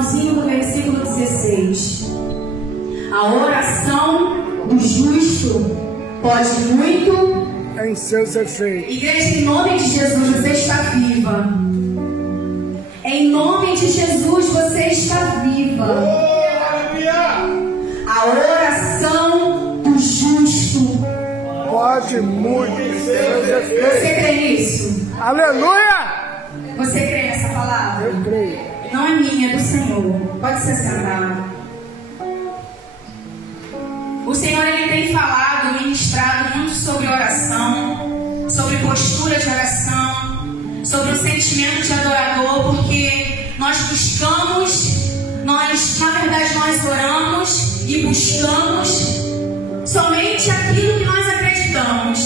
finalzinho do versículo 16. A oração do justo pode muito em seus efeitos. Igreja, em nome de Jesus, você está viva. Em nome de Jesus, você está viva. A oração do justo pode muito em seus efeitos. Você crê nisso? Aleluia! Você crê nessa palavra? Eu creio. Não é minha, é do Senhor. Pode se sentar. O Senhor, Ele tem falado, ministrado muito sobre oração, sobre postura de oração, sobre o sentimento de adorador, porque nós buscamos, na verdade nós oramos e buscamos somente aquilo que nós acreditamos.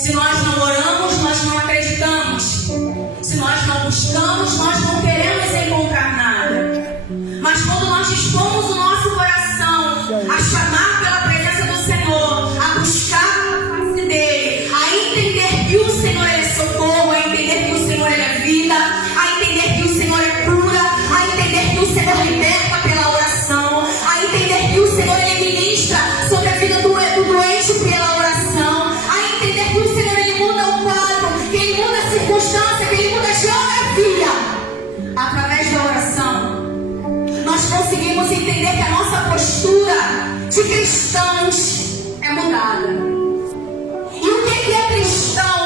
Se nós não oramos, nós não acreditamos. Se nós não buscamos, nós não queremos encontrar nada. Mas quando nós dispomos o nosso coração a chamar pela presença do Senhor, a buscar a face dele, a entender que o Senhor é socorro, a entender que o Senhor é vida, a entender que o Senhor é cura, a entender que o Senhor liberta pela oração, a entender que o Senhor ele ministra sobre a vida do doente pela oração, a entender que o Senhor ele muda o quadro, que ele muda a circunstância, que ele muda a geografia. Através da oração, nós conseguimos entender que a nossa postura de cristãos é mudada. E o que é cristão?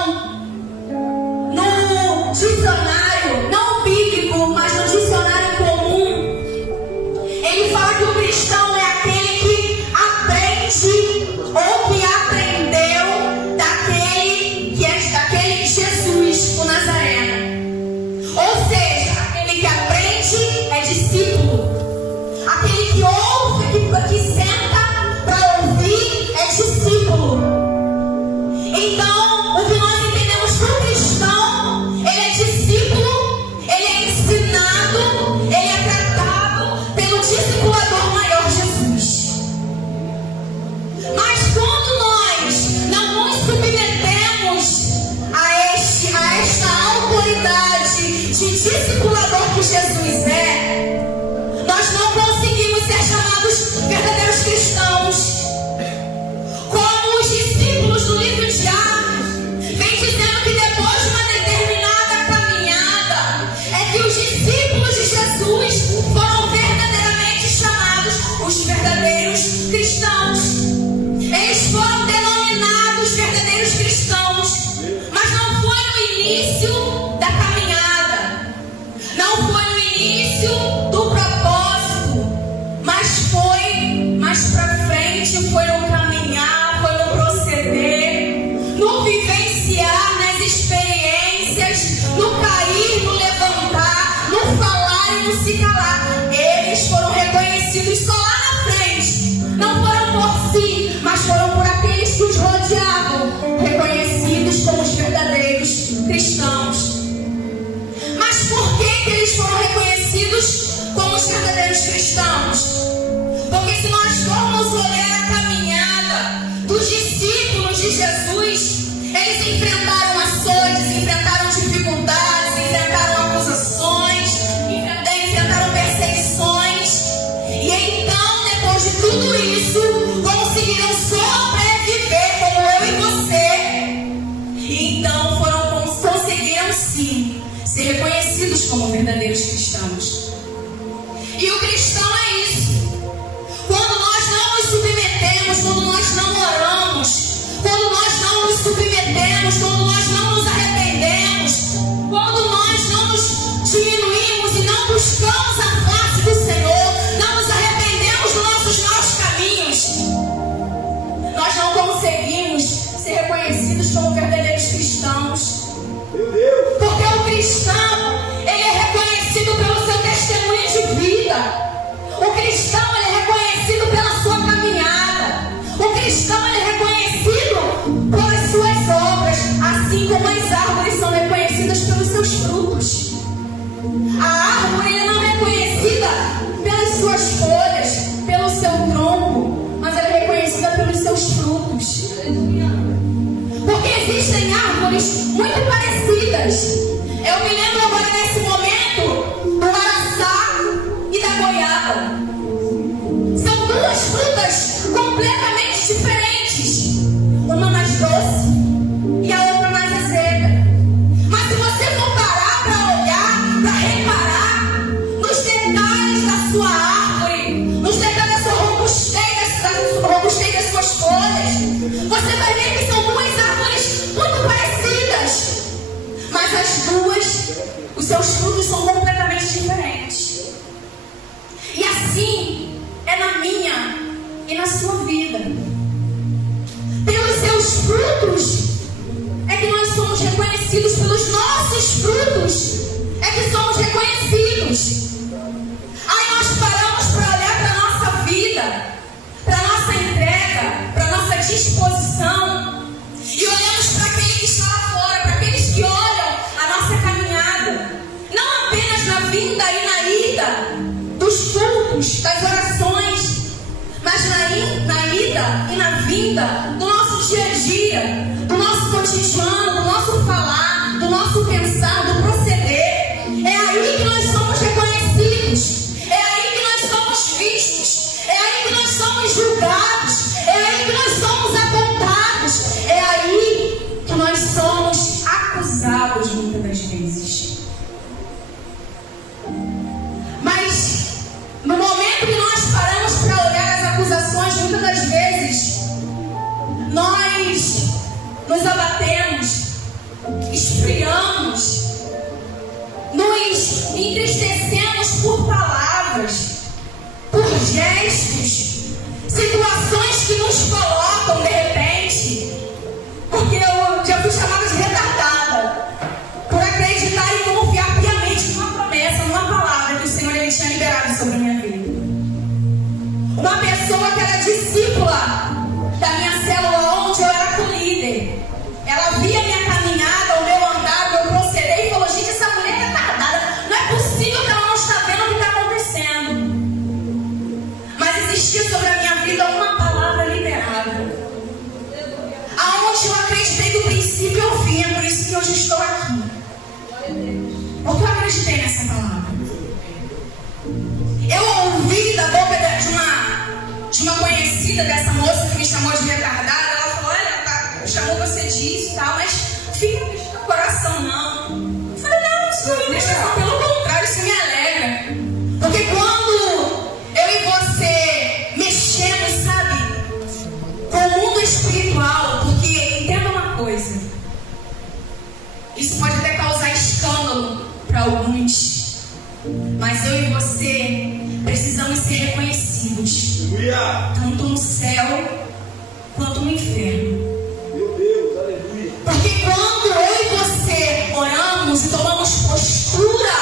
No dicionário, não bíblico, mas no dicionário comum, ele fala que o cristão é aquele que aprende ou que aprendeu daquele Jesus, o Nazareno. Ou seja, aquele que aprende é discípulo. Aquele que ouve, que senta para ouvir é discípulo. Então, o que nós entendemos por cristão, ele é discípulo, ele é ensinado, ele é tratado pelo discipulador maior Jesus. Mas quando nós não nos submetemos a esta autoridade de discipulador que Jesus é, nós não conseguimos ser chamados verdadeiros cristãos. Como os discípulos do livro de Atos vem dizendo que depois de uma determinada caminhada é que os discípulos de Jesus foram verdadeiramente chamados os verdadeiros cristãos. Eles foram denominados verdadeiros cristãos, mas não foi no início da caminhada, não foi no início do propósito, mas foi mais pra frente, foi no caminhar, foi no proceder, no vivenciar, nas experiências, no cair, no levantar, no falar e no se calar. Eles foram reconhecidos só lá na frente, não foram por si, mas foram por aqueles que os rodeavam, reconhecidos como os verdadeiros cristãos. Mas por que eles foram reconhecidos como os verdadeiros cristãos? Porque se nós formos olhar a caminhada dos discípulos de Jesus, eles enfrentaram açoites, enfrentaram dificuldades, enfrentaram acusações, enfrentaram perseguições. E então, depois de tudo isso, conseguiram sobreviver como eu e você. E então conseguiram sim ser reconhecidos como verdadeiros cristãos. E o cristão é isso. Quando nós não nos submetemos, quando nós não oramos, quando nós não nos submetemos, quando nós não nos arrependemos, quando nós não nos diminuímos e não buscamos a face do Senhor, não nos arrependemos dos nossos maus caminhos, nós não conseguimos ser reconhecidos como verdadeiros cristãos. Porque o cristão, ele é reconhecido pelo seu testemunho de vida. O cristão, ele é reconhecido pela sua caminhada. O cristão, ele é reconhecido pelas suas obras, assim como as árvores são reconhecidas pelos seus frutos. A árvore não é reconhecida pelas suas folhas, pelo seu tronco, mas ela é reconhecida pelos seus frutos. Porque existem árvores muito parecidas. Eu me lembro agora nesse momento do araçá e vida, do nosso dia a dia, do nosso cotidiano, do nosso falar, do nosso pensar, do proceder. É aí que nós somos reconhecidos. É aí que nós somos vistos. É aí que nós somos julgados. É aí que nós somos apontados. É aí que nós somos acusados muitas das vezes. Mas no momento que nós paramos para olhar as acusações, muitas das vezes nós nos abatemos, esfriamos, nos entristecemos por palavras, por gestos, situações que nos colocam de repente, porque eu já fui chamada de retardada por acreditar e confiar piamente numa promessa, numa palavra que o Senhor ele tinha liberado sobre a minha vida. Uma pessoa que era discípula da minha célula onde eu era co-líder, ela via minha caminhada, o meu andar, o meu proceder e falou: gente, essa mulher é retardada, não é possível que ela não está vendo o que está acontecendo. Mas existia sobre a minha vida uma palavra liberada, aonde eu acreditei do princípio ao fim. É por isso que hoje estou aqui, porque eu acreditei nessa palavra. Eu ouvi da boca de uma conhecida dessa moça que me chamou de retardada. Ela falou: olha, tá, chamou você disso e tal, mas fica no meu coração, não. Eu falei: não, isso não me deixa, pelo contrário, isso me alegra. Porque quando eu e você mexemos, sabe, com o mundo espiritual, porque entenda uma coisa, isso pode até causar escândalo para alguns, mas eu e você precisamos ser reconhecidos, tanto no céu quanto no inferno. Meu Deus, aleluia. Porque quando eu e você oramos e tomamos postura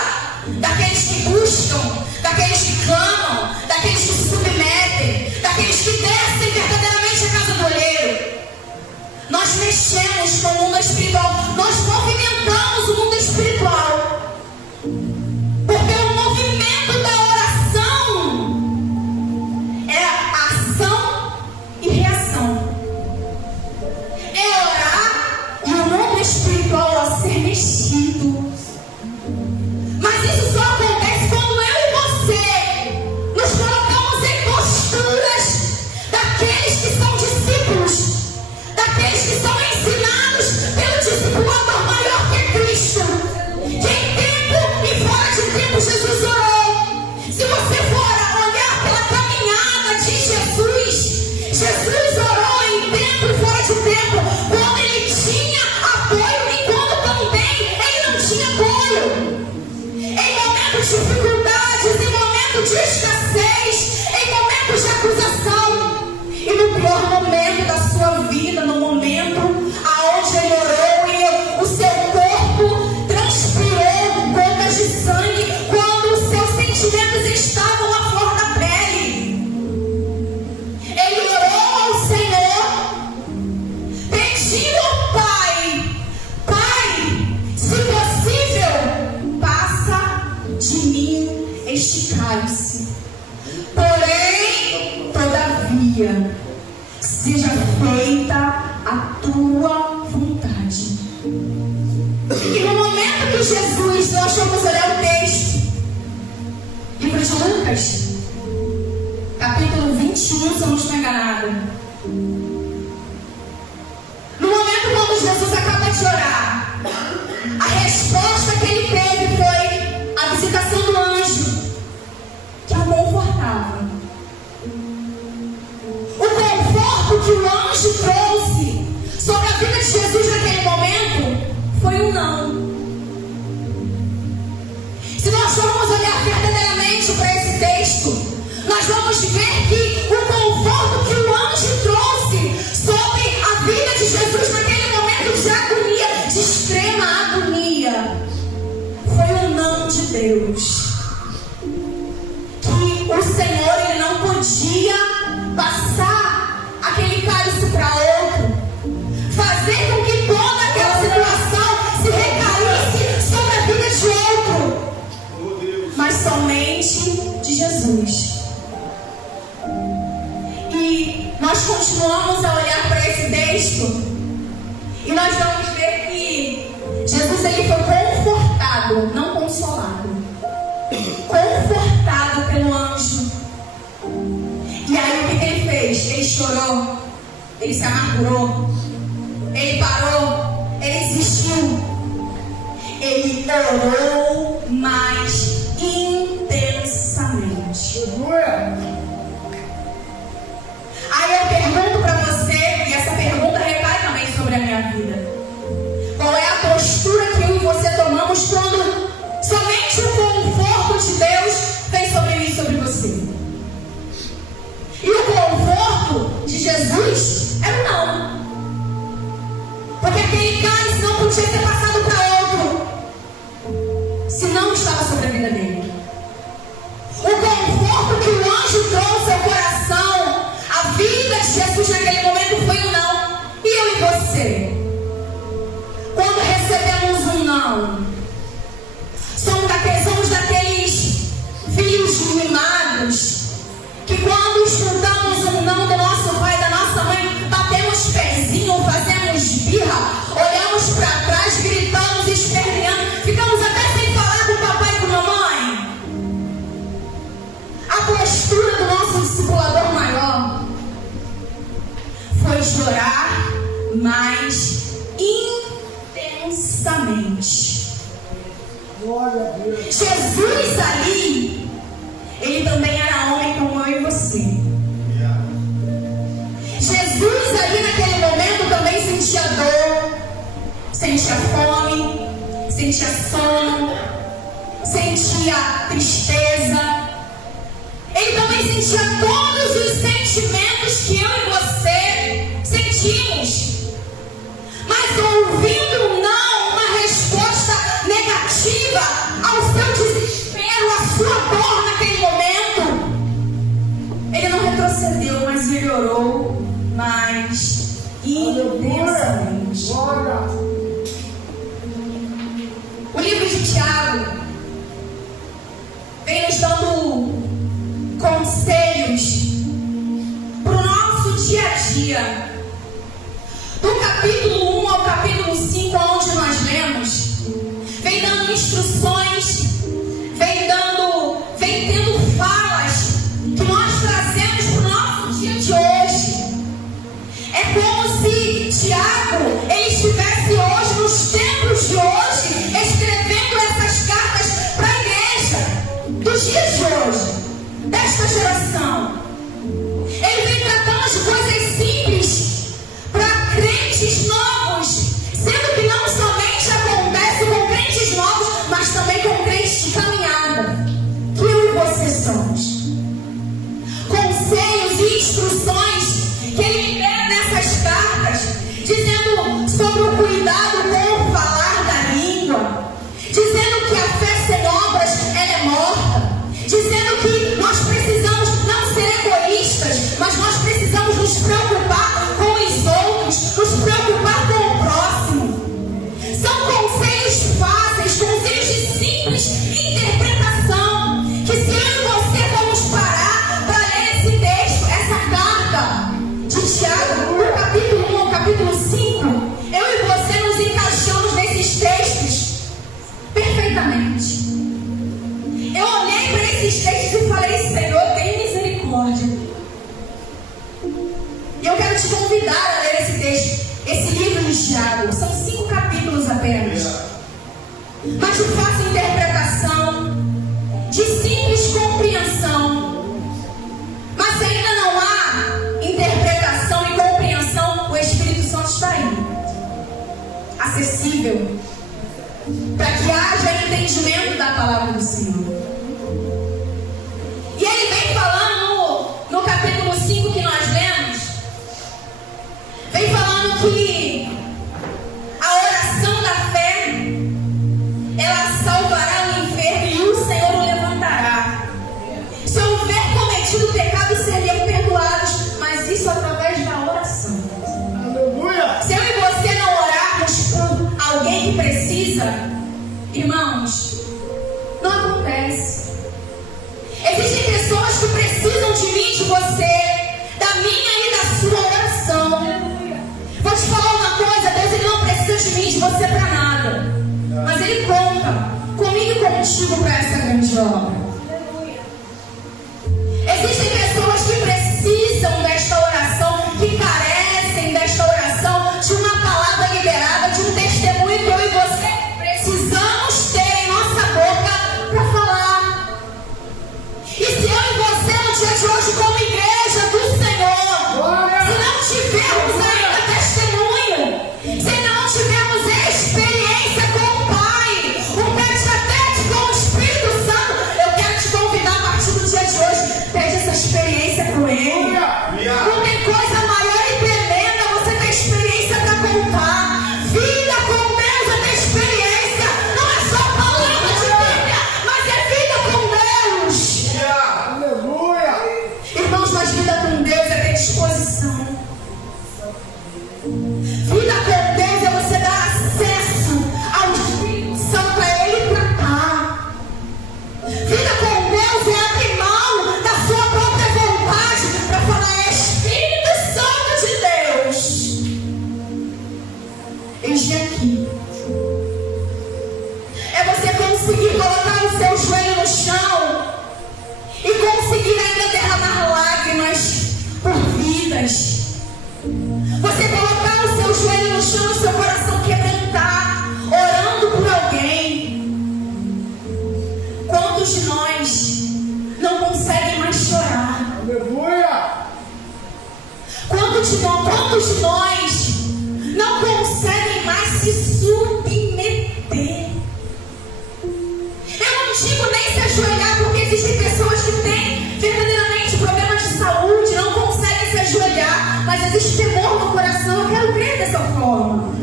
daqueles que buscam, daqueles que clamam, daqueles que se submetem, daqueles que descem verdadeiramente a casa do olheiro, nós mexemos com o mundo espiritual, nós movimentamos o mundo espiritual. Porque o movimento da oração é ação e reação. É orar e o mundo espiritual a ser mexido. Mas isso só acontece quando eu e você nos colocamos em posturas daqueles que são discípulos, daqueles que são ensinados pelo discipulador maior que é Cristo. Que em tempo e fora de tempo Jesus orou. Se você for olhar pela caminhada de Jesus, Jesus orou em tempo e fora de tempo, quando ele tinha apoio e quando também ele não tinha apoio. Em momentos de dificuldades, em momentos de escassez, em momentos de acusação, e no pior momento da sua vida, no momento aonde ele orou e o seu corpo transpirou gotas de sangue, quando os seus sentimentos estavam à flor da pele, ele orou ao Senhor, pedindo ao Pai: Pai, se possível, passa de mim este cálice. Porém, todavia, seja feita a tua vontade. E no momento que Jesus, nós vamos olhar o texto, livro de Lucas, capítulo 21, se eu não estou enganada. No momento quando Jesus acaba de orar, a resposta que ele teve foi a visitação do anjo, que o confortava. O conforto que o anjo trouxe sobre a vida de Jesus naquele momento foi um não. Se nós formos olhar verdadeiramente para esse texto, nós vamos ver que o conforto que o anjo trouxe sobre a vida de Jesus naquele momento de agonia, de extrema agonia, foi o não de Deus. Que o Senhor ele não podia passar aquele cálice para outro, fazer com que toda aquela situação se recaísse sobre a vida de outro, mas somente de Jesus. E nós continuamos a olhar para texto e nós vamos ver que Jesus ele foi confortado, não consolado. Confortado pelo anjo. E aí o que ele fez? Ele chorou, ele se amargurou, ele parou, ele desistiu, ele orou mais intensamente. Aí eu pergunto para você, e essa pergunta recai também sobre a minha vida: qual é a postura que eu e você tomamos quando somente o conforto de Deus vem sobre mim e sobre você? E o conforto de Jesus é o não. Porque aquele cálice não podia ser passado para outro se não estava sobre a vida dele. O conforto que o anjo trouxe ao coração, a vida de Jesus naquele momento foi um não. E eu e você? Quando recebemos um não, somos daqueles filhos mimados que quando escutamos um não do nosso pai, da nossa mãe, batemos pezinho, fazemos birra, olhamos para trás, gritamos, esperneando, ficamos até sem falar com o papai e com a mamãe. A postura do nosso discipulador maior foi chorar mais intensamente. Jesus ali, ele também era homem como eu e você. Jesus ali naquele momento também sentia dor, sentia fome, sentia sono, sentia tristeza. Ele também sentia todos os sentimentos que eu e você sentimos. Mas ouvindo um não, uma resposta negativa ao seu desespero, à sua dor naquele momento, ele não retrocedeu, mas ele orou mais intensamente. O livro de Tiago vem nos dando conselhos para o nosso dia a dia. Do capítulo 1 ao capítulo 5, onde nós lemos, vem dando instruções, vem tendo falas que nós trazemos para o nosso dia de hoje. É como se Tiago, ele estivesse hoje, nos tempos de hoje, escrevendo essas cartas para a igreja dos dias de hoje, desta geração. Ele vem tratando de coisas simples para crentes novos, sendo que não somente acontece com crentes novos, mas também com crentes de caminhada, que eu e você somos. Conselhos e instruções que ele libera nessas cartas, dizendo sobre o cuidado com o falar da língua, dizendo que a fé sem obras ela é morta, dizendo que nós precisamos não ser egoístas, mas nós precisamos nos preocupar com os outros, nos preocupar com o próximo. São conselhos fáceis, conselhos de simples interpretação, que se eu e você vamos parar para ler esse texto, essa carta de Tiago, do capítulo 1 ao capítulo 5, eu e você nos encaixamos nesses textos perfeitamente. Eu olhei para esses textos e falei: Senhor, tem misericórdia. E eu quero te convidar a ler esse texto, esse livro de Tiago. São 5 capítulos apenas, mas de fácil interpretação, de simples compreensão. Mas se ainda não há interpretação e compreensão, o Espírito Santo está aí, acessível, para que haja entendimento da palavra do Senhor. E ele vem falando no capítulo 5 que nós lemos, vem falando que a oração da fé, ela salvará o enfermo e o Senhor o levantará. Se houver cometido pecado, seriam perdoados, mas isso através da oração. Aleluia! Se eu e você não orarmos por alguém que precisa, irmãos, não acontece. Existem pessoas que precisam de mim, de você, da minha e da sua oração. de você para nada. Mas Ele conta comigo e contigo para essa grande obra. Existem pessoas que precisam desta oração, que carecem desta oração, de uma palavra liberada, de um testemunho que eu e você precisamos ter em nossa boca para falar. E se eu e você no dia de hoje, como igreja do Senhor, se não tivermos ainda testemunho, se não tivermos experiência com o Pai, um tete-a-tete com o Espírito Santo, eu quero te convidar a partir do dia de hoje, pede essa experiência com Ele. Não tem coisa maior e tremenda você ter experiência para contar. Vida com Deus é ter experiência. Não é só palavra de Bíblia, mas é vida com Deus. Aleluia! Irmãos, mas vida com Deus é ter disposição. Vida com Deus é você dar acesso ao Espírito Santo para Ele tratar. Vida com Deus é abrir mão da sua própria vontade para falar: Espírito Santo de Deus, eis-me aqui. É você conseguir colocar o seu joelho no chão e conseguir ainda derramar lágrimas por vidas. Você colocar o seu joelho no chão e seu coração quebrantar, orando por alguém. Quantos de nós não conseguem mais chorar? Aleluia! Quantos de nós não conseguem mais se submeter? Eu não digo nem se ajoelhar, porque existem pessoas que têm verdadeiramente problema de saúde, não conseguem se ajoelhar, mas existe temor no coração. Eu quero crer dessa forma.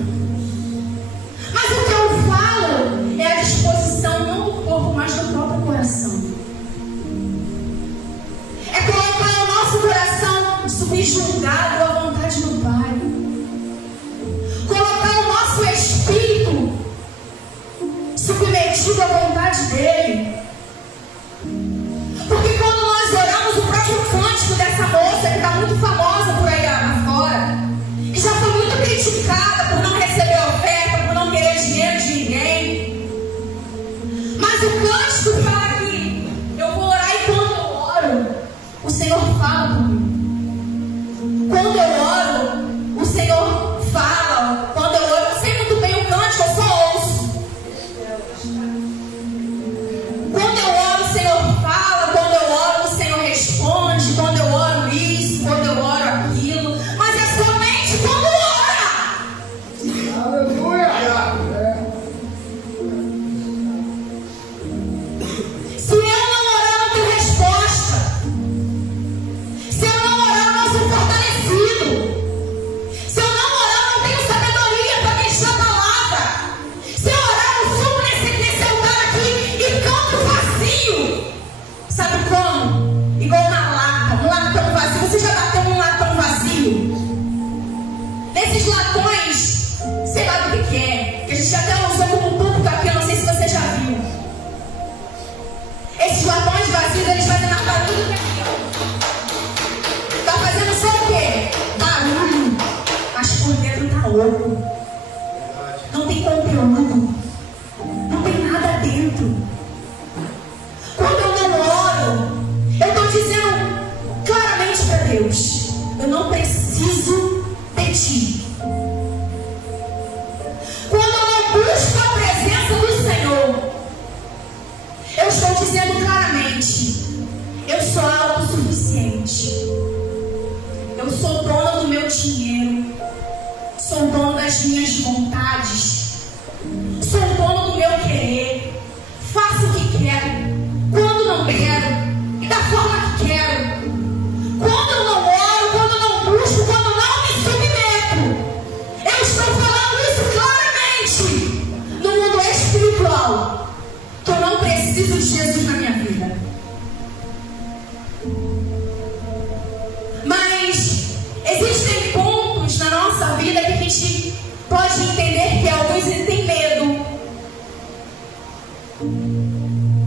Mas o que eu falo é a disposição, não do corpo, mas do próprio coração. É colocar o nosso coração subjugado à vontade do Pai. Colocar o nosso espírito submetido à vontade dEle. Porque quando nós oramos, o próprio cântico dessa moça, que está muito famosa por aí afora, que já foi muito criticada por não receber oferta, por não querer dinheiro de ninguém. Mas o cântico fala que eu vou orar e quando eu oro, o Senhor fala comigo. Quando eu oro, o Senhor fala. Quando eu oro, eu sei muito bem o cântico, eu só ouço. Quando eu oro, o Senhor fala. Quando eu oro, o Senhor responde. Quando eu oro isso, quando eu oro aquilo. Mas é somente quando ora. Aleluia! Se eu não orar, não tenho resposta. Se eu não orar, eu não sou fortalecido. Se eu não orar, eu não tenho sabedoria para deixar a palavra. Se eu orar, eu subo nesse altar aqui e canto vazio. Sabe como? Igual uma lata, um latão vazio. Você já bateu num latão vazio? Nesses latões, sei lá do que é, que a gente até usou como público aqui, eu não sei se você já viu. Esses latões vazios, eles fazem mais barulho que aquilo. Tá fazendo só o quê? Barulho. Mas por dentro tá louco. Não tem conteúdo. Não tem nada dentro. Quando eu não oro, eu estou dizendo claramente para Deus: eu não preciso de ti. Quando eu não busco a presença do Senhor, eu estou dizendo claramente: eu sou autossuficiente. Eu sou dona do meu dinheiro. Sou dono das minhas vontades. Sou dono do meu querer. Faço o que quero, quando não quero, da forma que quero. Quando eu não oro, quando eu não busco, quando eu não me submeto. Eu estou falando isso claramente no mundo espiritual, que eu não preciso de Jesus na minha vida. Mas existem pontos na nossa vida que a gente pode entender que alguns têm medo.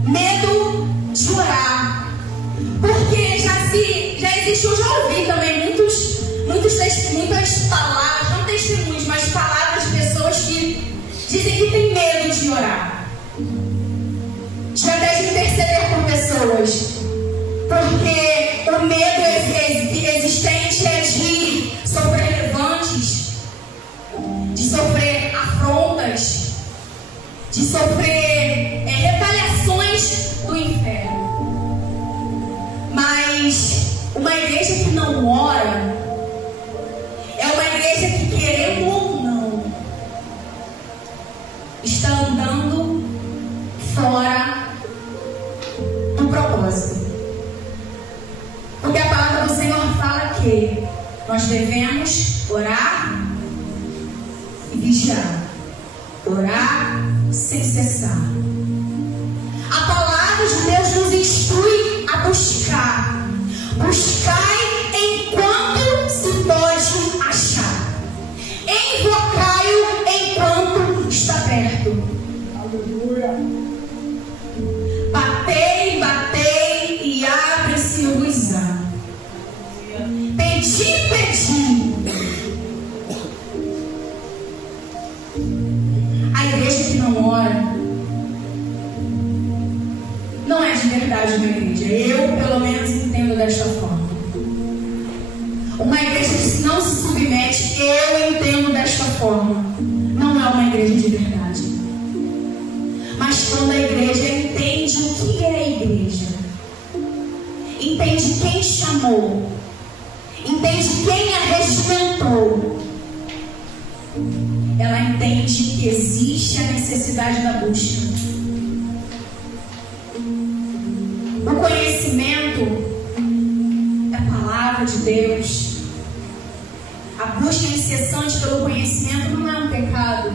Medo de orar. Porque já existe, eu já ouvi também muitas palavras, não testemunhos, mas palavras de pessoas que de orar, de até de interceder por pessoas, porque o medo existente é de sofrer levantes, de sofrer afrontas, de sofrer retaliações do inferno. Mas uma igreja que não ora é uma igreja que, querendo ou não, está andando fora do propósito. Porque a palavra do Senhor fala que nós devemos orar e vigiar. Orar sem cessar. A palavra de Deus nos instrui a buscar. Buscai enquanto se pode achar. Invocai-o enquanto está perto. Aleluia. Batei, batei e abre-se-vos-á. Pedi, pedi. A igreja que não ora não é de verdade uma igreja. Eu, pelo menos, entendo desta forma. Uma igreja que não se submete, eu entendo desta forma, não é uma igreja de verdade. Mas quando a igreja entende o que é a igreja, entende quem chamou, entende quem a regimentou, ela entende que existe a necessidade da busca. O conhecimento da palavra de Deus, a busca incessante pelo conhecimento não é um pecado.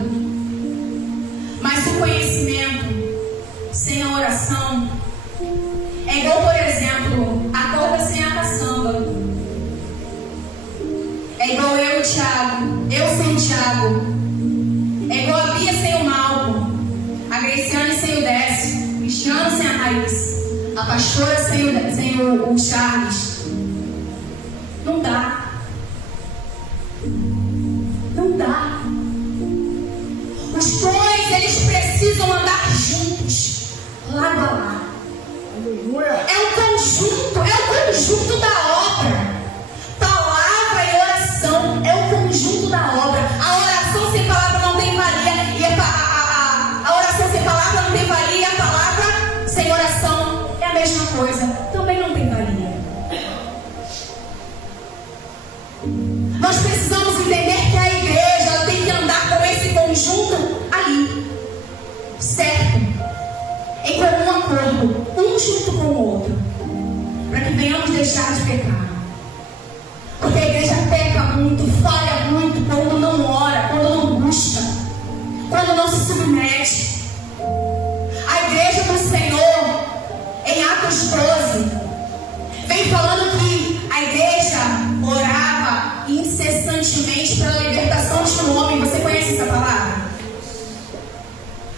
Mas o conhecimento sem a oração é igual, por exemplo, a corda sem a caçamba. É igual eu e o Thiago, eu sem o Thiago. É igual a Bia sem o Malco, a Graciane sem o Décio, o Cristiano sem a Raíssa, a pastora sem o Charles. Não dá. Não dá. Os dois, eles precisam andar juntos, lado a lado. Aleluia. É o conjunto da obra. Palavra e oração é o conjunto da obra. A oração sem palavra não tem valia, e a oração sem palavra não tem valia, e a palavra sem oração é a mesma coisa, também não tem valia. Nós precisamos entender que a igreja, ela tem que andar com esse conjunto ali, certo? Em comum acordo, um junto com o outro, para que venhamos deixar de pecar. Porque a igreja peca muito, falha muito quando não ora, quando não busca, quando não se submete. A igreja do Senhor, em Atos 12, vem falando que a igreja orava incessantemente pela libertação de um homem. Você conhece essa palavra?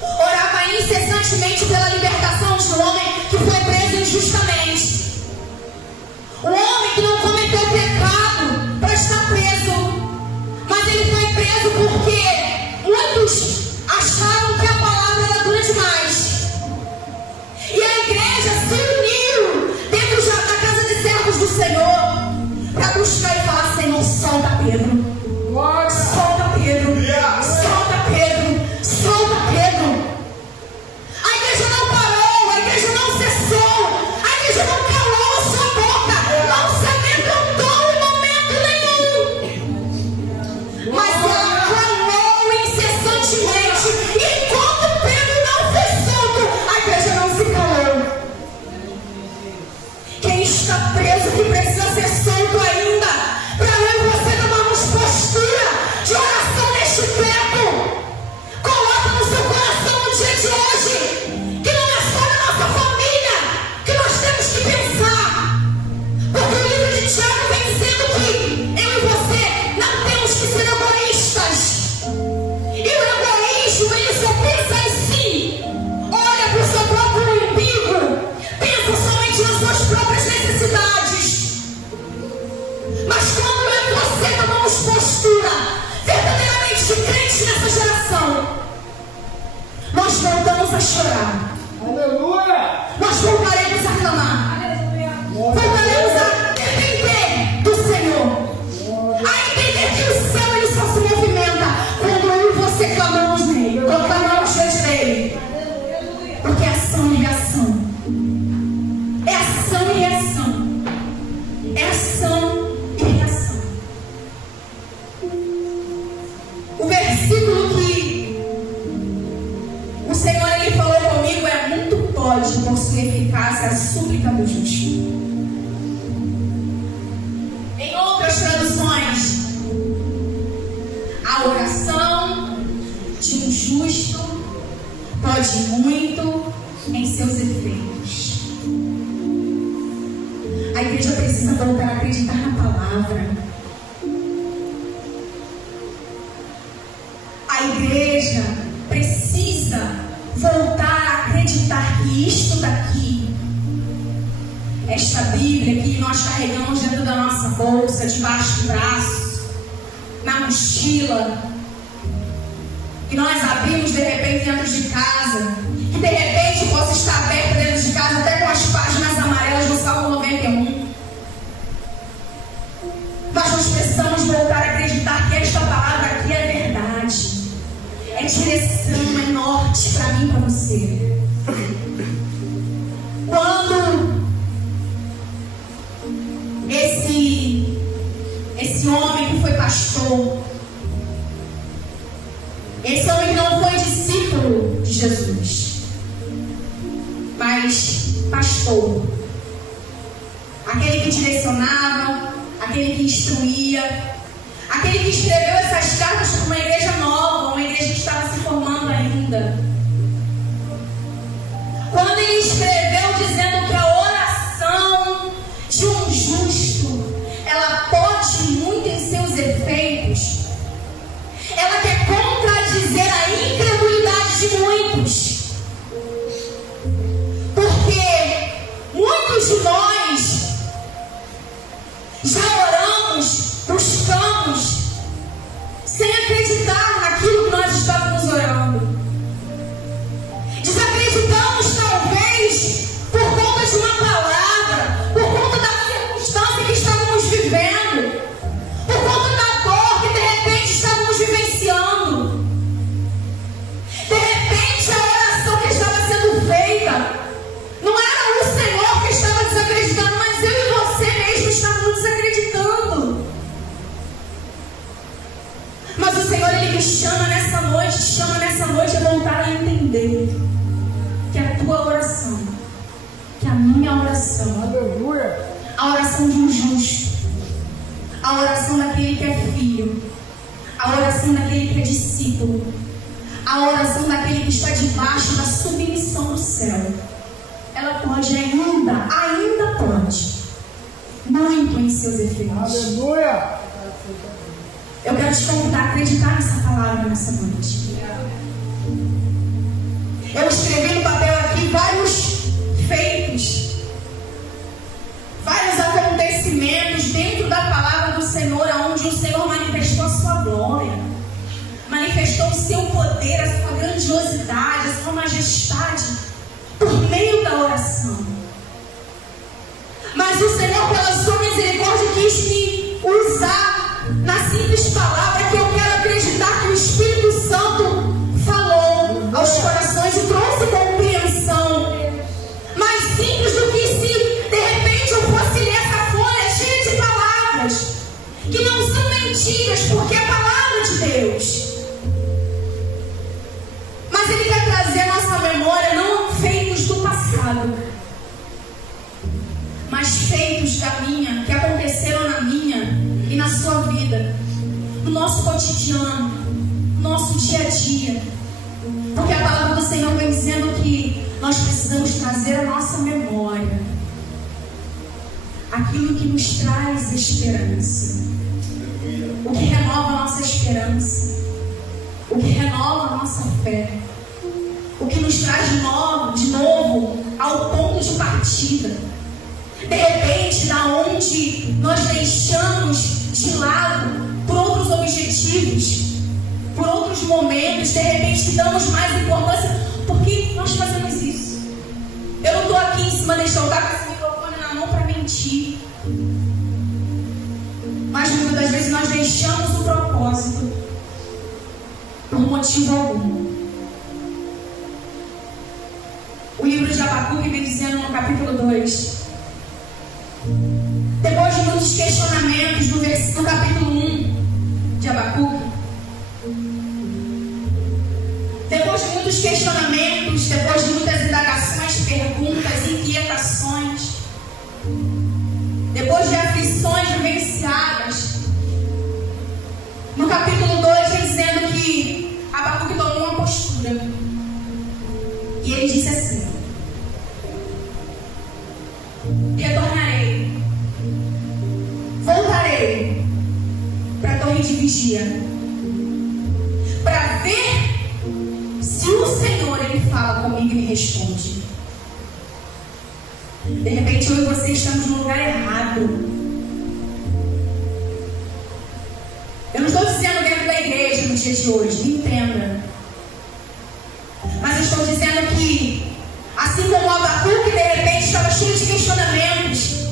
Orava incessantemente pela libertação de um homem que foi preso injustamente. Um homem que não cometeu pecado para estar preso, mas ele foi preso porque muitos acharam que a palavra era dura demais. E a igreja se uniu dentro da casa de servos do Senhor para buscar e falar: Senhor, solta Pedro. Solta Pedro. Solta Pedro. Solta Pedro. A igreja não parou, a igreja não cessou, a igreja não calou a sua boca, não se amedrontou em momento nenhum. Mas ela clamou incessantemente. E enquanto Pedro não foi solto, a igreja não se calou. Quem está preso, que precisa ser solto ainda, para eu e você tomarmos postura de oração neste tempo. Coloca no seu coração no dia de hoje que não é só na nossa família que nós temos que pensar. Porque o livro de Tiago vem dizendo que eu e você não temos que ser egoístas. E o egoísmo, ele só pensa em si. Olha para o seu próprio umbigo. Pensa somente nas suas próprias necessidades. Mas quando eu e você tomamos postura verdadeiramente de crente nessa geração, nós voltamos a chorar. Aleluia! Nós voltaremos a clamar. Voltaremos a depender do Senhor. A entender que o céu ele só se movimenta quando eu e você clamamos nele. Quando clamamos diante dele. Porque é ação e reação. É ação e reação. É ação e reação. O versículo que o Senhor ele falou comigo é: muito pode por sua eficácia a súplica do justo. Em outras traduções, a oração de um justo pode muito em seus efeitos. A igreja precisa voltar a acreditar na palavra. A igreja precisa voltar a acreditar que isto daqui, esta Bíblia que nós carregamos dentro da nossa bolsa, debaixo do braço, na mochila, que nós abrimos de repente dentro de casa, que de repente possa estar aberta dentro de casa até com as páginas amarelas do Salmo 91. Mas nós precisamos voltar a acreditar que esta palavra aqui é verdade, é direção, é norte para mim e para você. Quando esse homem que foi pastor, esse homem que não foi discípulo de Jesus, mas pastor, aquele que direcionava, aquele que instruía, aquele que escreveu essas cartas para uma igreja nova, uma igreja que estava se formando ainda. Quando ele escreveu dizendo que a oração de um justo, ela pode muito em seus efeitos, ela quer contradizer a incredulidade de muitos. Porque muitos de nós já oramos, buscamos, sem acreditar naquilo que nós estávamos orando. Desacreditamos talvez por conta de uma palavra, por conta da circunstância que estávamos vivendo, por conta da dor que de repente estávamos vivenciando. De repente a oração que estava sendo feita não era o Senhor que estava desacreditando, mas eu e você mesmo estávamos desacreditando. Mas o Senhor ele me chama nessa noite a voltar a entender que a tua oração, que a minha oração, Aleluia! a oração de um justo, a oração daquele que é filho, a oração daquele que é discípulo, a oração daquele que está debaixo da submissão do céu, ela pode ainda pode, muito em seus efeitos. Aleluia! Eu quero te convidar a acreditar nessa palavra nessa noite. Eu escrevi no papel aqui vários feitos, vários acontecimentos dentro da palavra do Senhor, onde o Senhor manifestou a sua glória, manifestou o seu poder, a sua grandiosidade, a sua majestade, por meio da oração. Mas o Senhor, pela sua misericórdia, quis me usar na simples palavra que eu quero acreditar que o Espírito Santo falou aos corações e trouxe compreensão. Mais simples do que se de repente eu fosse ler essa folha cheia de palavras que não são mentiras, porque é a palavra de Deus. Mas Ele quer trazer à nossa memória não feitos do passado, mas feitos que aconteceram na minha e na sua vida, no nosso cotidiano, no nosso dia a dia. Porque a palavra do Senhor vem dizendo que nós precisamos trazer à nossa memória aquilo que nos traz esperança, o que renova a nossa esperança, o que renova a nossa fé, o que nos traz de novo ao ponto de partida. De repente, da onde nós deixamos de lado por outros objetivos, por outros momentos, de repente damos mais importância Por que nós fazemos isso? Eu não estou aqui em cima deste altar com esse microfone na mão para mentir. Mas muitas das vezes nós deixamos o propósito por motivo algum. O livro de Abacuque vem dizendo no capítulo 2: depois de muitos questionamentos, no capítulo 1 de Abacuque, depois de muitos questionamentos, depois de muitas indagações, perguntas, inquietações, depois de aflições vivenciadas, no capítulo 2 vem dizendo que Abacuque tomou uma postura. E ele disse assim: retornarei, voltarei para a torre de vigia, para ver se o Senhor ele fala comigo e me responde. De repente eu e você estamos no lugar errado. Eu não estou dizendo dentro da igreja no dia de hoje, me entenda. Mas eu estou dizendo que, assim como Abacuque de repente estava cheio de questionamentos,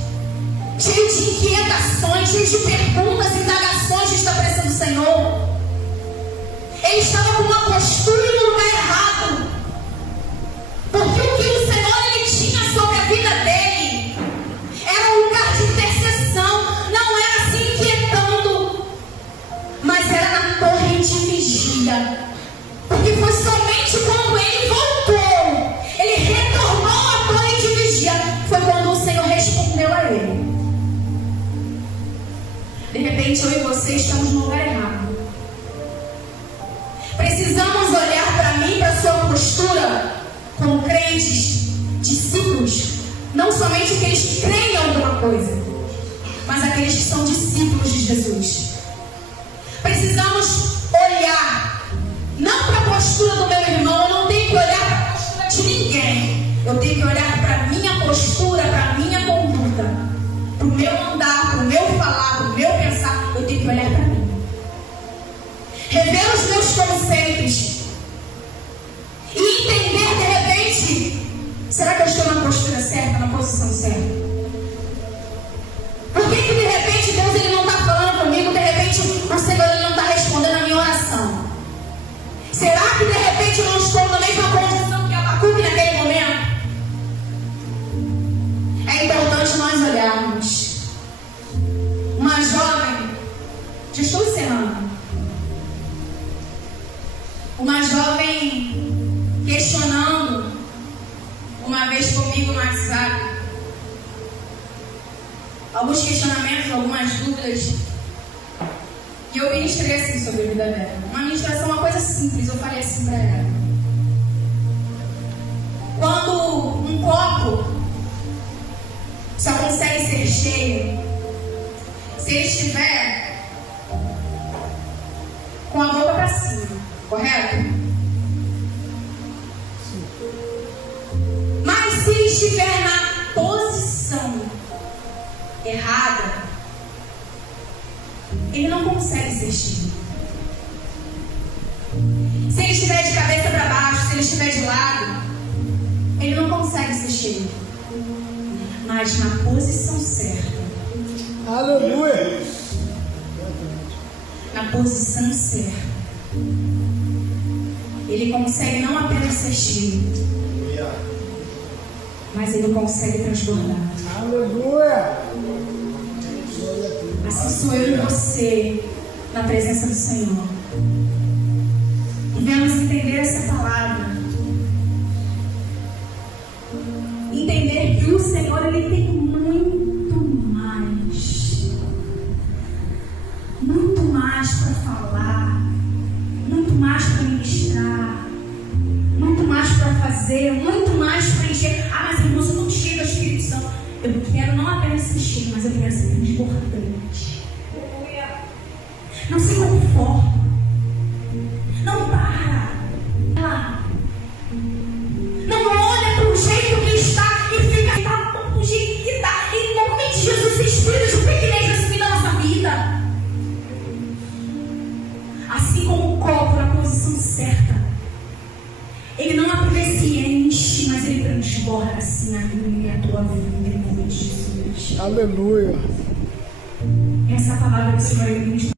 cheio de inquietações, cheio de perguntas, indagações diante da presença do Senhor, ele estava com uma postura no lugar errado. Porque o que o Senhor ele tinha sobre a vida dele era um lugar de intercessão. Não era se inquietando, mas era na torre de vigia. Porque foi somente quando ele voltou, ele retornou à torre de vigia, foi quando o Senhor respondeu a ele. De repente eu e você estamos no lugar errado. Precisamos olhar para mim, para a sua postura, como crentes, discípulos. Não somente aqueles que creem em alguma coisa, mas aqueles que são discípulos de Jesus. Precisamos olhar, não para a postura do meu irmão. Eu não tenho que olhar para a postura de ninguém. Eu tenho que olhar para a minha postura, para a minha conduta, para o meu andar, para o meu falar, para o meu pensar. Eu tenho que olhar para mim, rever os meus conceitos e entender de repente: será que eu estou na postura certa, na posição certa? Por que de repente Deus ele não está falando comigo? De repente o Senhor ele não está respondendo a minha oração? Será que de repente eu não estou na mesma condição que Abacuque naquele momento? É importante nós olharmos. Uma jovem, já estou encerrando, uma jovem questionando uma vez comigo no WhatsApp alguns questionamentos, algumas dúvidas, e eu ministrei assim sobre a vida dela. Uma ministração, uma coisa simples. Eu falei assim para ela: quando um copo só consegue ser cheio se ele estiver com a boca para cima, correto? Mas se ele estiver na posição errada, ele não consegue ser cheio. Se ele estiver de cabeça para baixo, se ele estiver de lado, ele não consegue ser cheio. Mas na posição certa, Aleluia! na posição certa, ele consegue não apenas ser cheio, mas ele consegue transbordar. Aleluia! Assim sou eu e você na presença do Senhor. Devemos entender essa palavra. Entender que o Senhor ele tem muito mais para falar, muito mais para ministrar, muito mais para fazer, muito mais para encher. Ah, mas irmão, eu sou muito cheio do Espírito Santo. Eu quero não apenas ser cheio, mas eu quero ser transbordante. Não se conforma. Não para. Não olha para o jeito que está e fica do jeito que está. Em nome de Jesus, espírito de pequenez assim na nossa vida. Assim como o copo na posição certa, ele não aproveita se enche, mas ele transborda assim a minha e a tua vida em nome de Jesus. Aleluia. Essa palavra do Senhor é